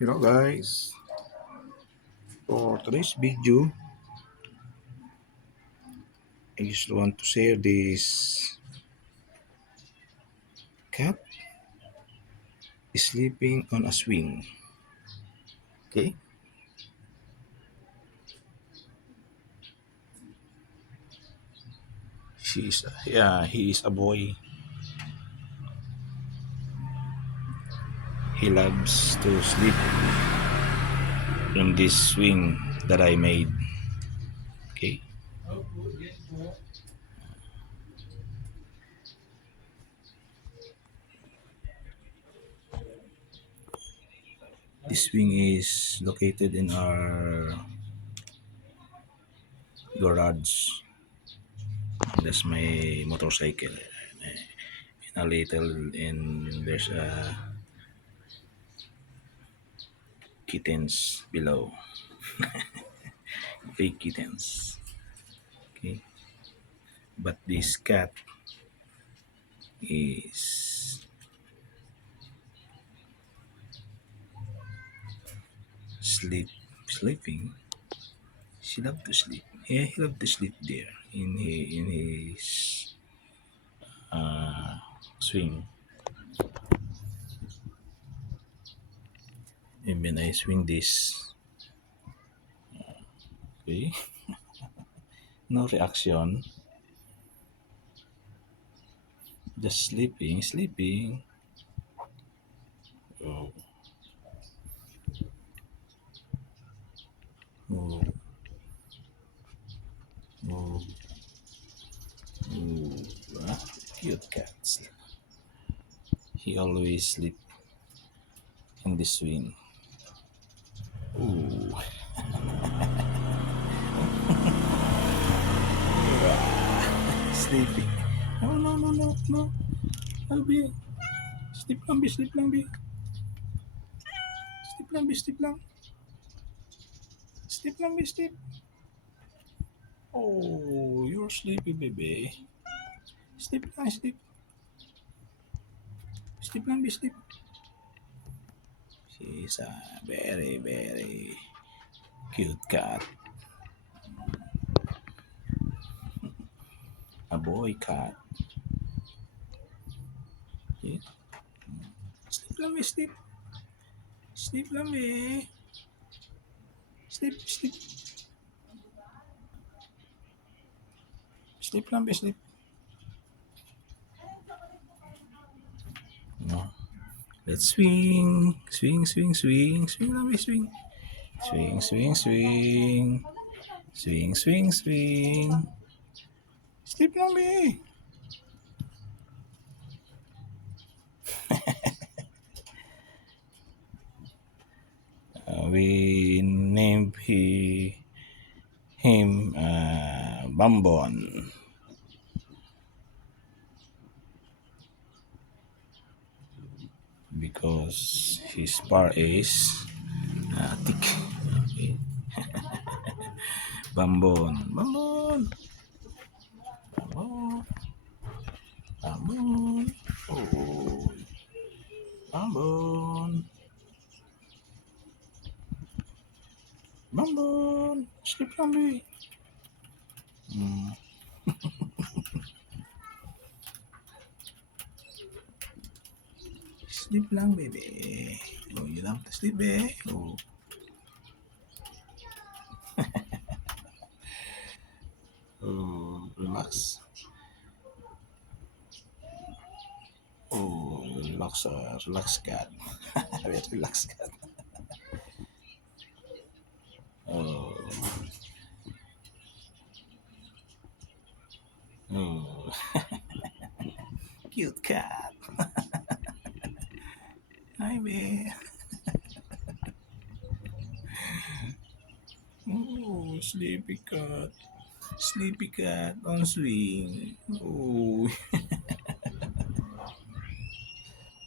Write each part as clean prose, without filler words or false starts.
Hello guys, for today's video I just want to share this cat sleeping on a swing. Okay, he is a boy. He loves to sleep on this swing that I made. Okay, this swing is located in our garage. That's my motorcycle. In a little, and there's kittens below. Fake kittens. Okay, but this cat is sleeping. She loved to sleep. Yeah, he loved to sleep there in his uh, swing. And when I swing this, okay, no reaction, just sleeping. Oh, oh, oh, oh, ah, cute cats. He always sleep in the swing. Ooh, sleeping. No, no, no, no, no. Albi, sleep lang, be. Sleep lang, be, sleep lang. Sleep lang, be, sleep. Oh, you're sleepy, baby. Sleep lang, sleep. Sleep lang, be, sleep. She's a very, very cute cat. A boy cat. Yeah. Sleep lang, be, sleep. Sleep lang, be. Sleep, sleep. Sleep lang, be, sleep. No. Let's swing. Swing, swing, swing. Swing lang, be, swing. Swing, swing, swing. Swing, swing, swing. Sleep lang, be. We named him Bambon because his spar is thick. Okay. Bambon, Bambon, Bambon, Bambon, oh, Bambon, Bambon, sleep lang, be. Mm, sleep lang, baby. Oh, you love to sleep, eh? Oh, oh, relax. Oh, relax, cat. Very relax, cat. Oh, oh, cute cat. Hi, babe. Oh, sleepy cat. Sleepy cat on swing. Oh,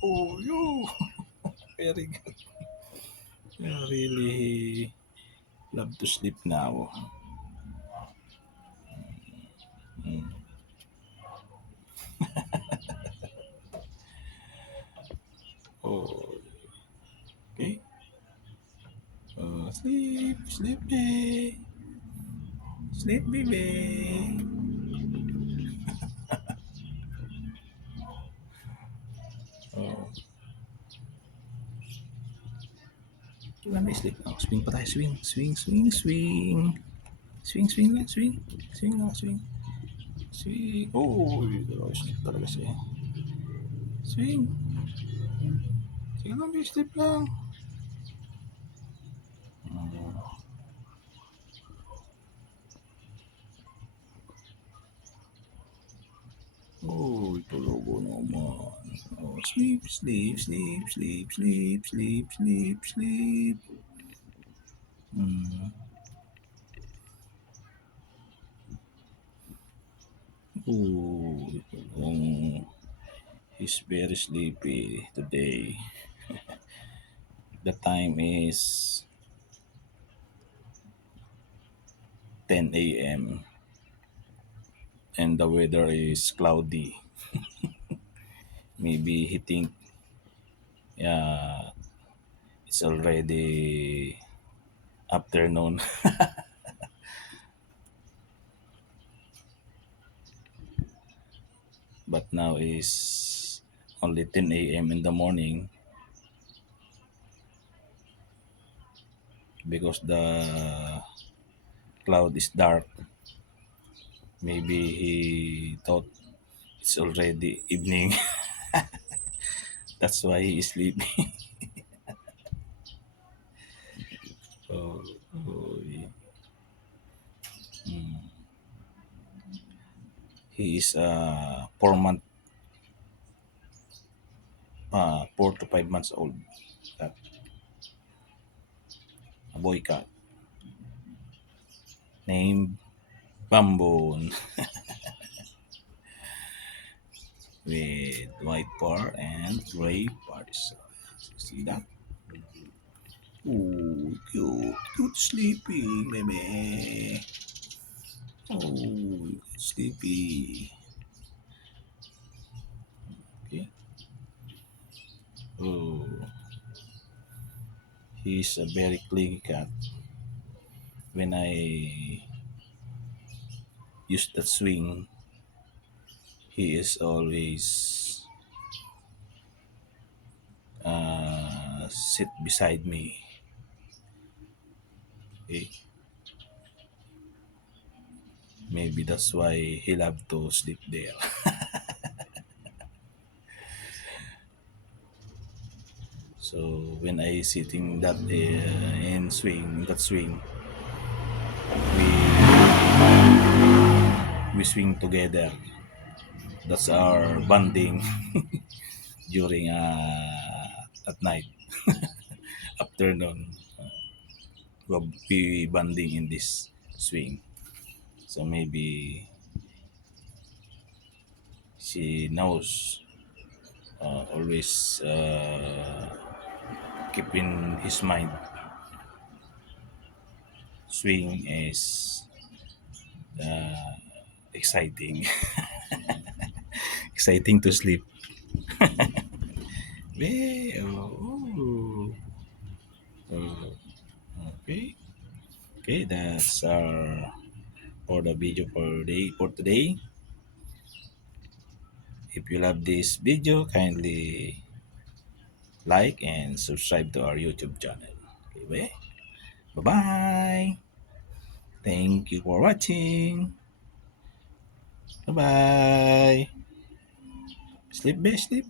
oh, you. Very good. I really love to sleep now. Mm. Oh, okay. Sleep, baby. Oh, kailan may sleep? Oh, swing pa tayo. Swing, swing, swing, swing. Swing, swing lang, swing. Swing lang, swing. Swing. Oh, sleep talaga siya. Swing. Sige lang, may sleep lang. Oh, tulugo naman. Oh, sleep, sleep, sleep, sleep, sleep, sleep, sleep, sleep. Mm. Oh, he's very sleepy today. The time is 10 a.m. and the weather is cloudy. Maybe he think, yeah, it's already afternoon. But now is only 10 a.m. in the morning because the cloud is dark. Maybe he thought it's already evening. That's why he is sleeping. Oh, oh, he is 4 month, 4 to 5 months old. Cat, a boy cat named Bamboo with white fur and gray parts. See that? Oh, cute, cute sleeping, baby. Oh, sleepy. Okay. Oh, he's a very clingy cat. When I use that swing, he is always sit beside me. Okay. Maybe that's why he love to sleep there. So when I sitting that in swing, that swing, we swing together. That's our bonding during at night, afternoon. We bonding in this swing. So maybe she knows, always keep in his mind swing is exciting. Exciting to sleep. Oh, oh, okay. Okay, that's our for the video for today. If you love this video, kindly like and subscribe to our YouTube channel. Okay, bye bye. Thank you for watching. Bye bye. Sleep, best sleep.